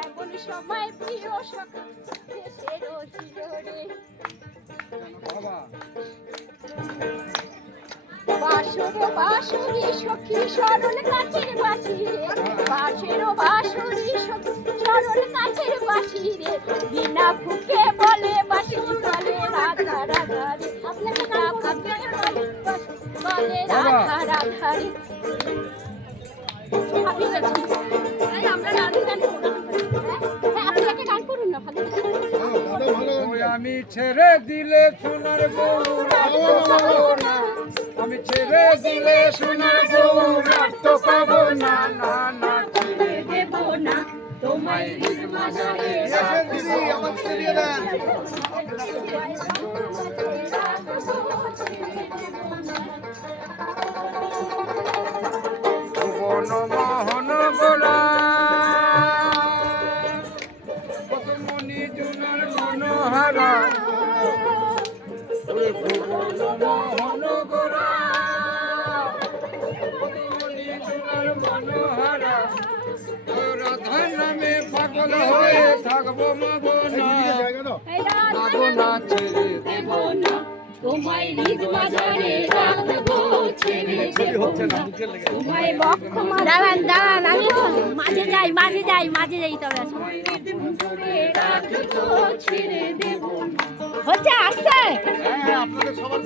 এমন সময় প্রিয় সখা দেশের হিরোরে বাসর বাসরি সখী সরল কাছের বাসি রে বাসের বাসরি সখী সরল কাছের বাসি রে বিনা ফুকে বলে বাসি বলে রাধা রাধা রে আপনাকে না ফুকে বলে রাধা রাধা রে আপনি আমরা গান আপনাকে গান করুন না ভালো আমি ছেড়ে দিলে সোনার বউ আমি ছেড়ে দিলে সোনার বউ রাখতে পাবো না না না ছেড়ে দেব না তোমায় মাঝারে আমার ছেড়ে দেন ভুবন মোহন গোলা কত মনি জুনার মনোহারা ভুবন মোহন গোলা কত মনি জুনার মনোহারা রাধা নামে পাগল হয়ে থাকবো মাগো না ছেড়ে দেব না তোমায় হৃদ মাঝারে রাখবো ছেড়ে দেব না তোমায় বক্ষ দাঁড়ান দাঁড়ান আমি মাঝে যাই তবে রাখবো ছেড়ে দেব হচ্ছে আসছে আপনাদের সবার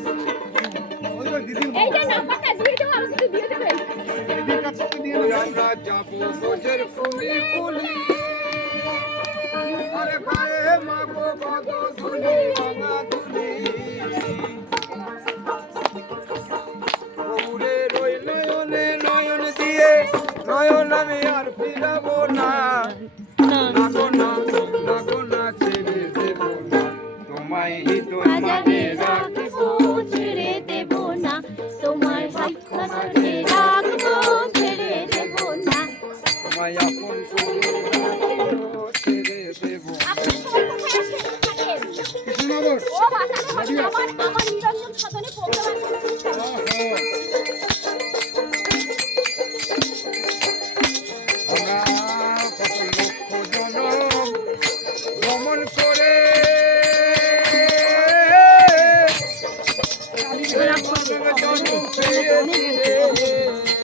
এই যে নাম্বারটা দিয়ে দাও আর কিছু দিয়ে দেবেন দিদির কাছে দিয়ে দেব আমরা যাবো বোঝের ফুলি ফুলি আরে গায়ে মাগো বাগো ধুলি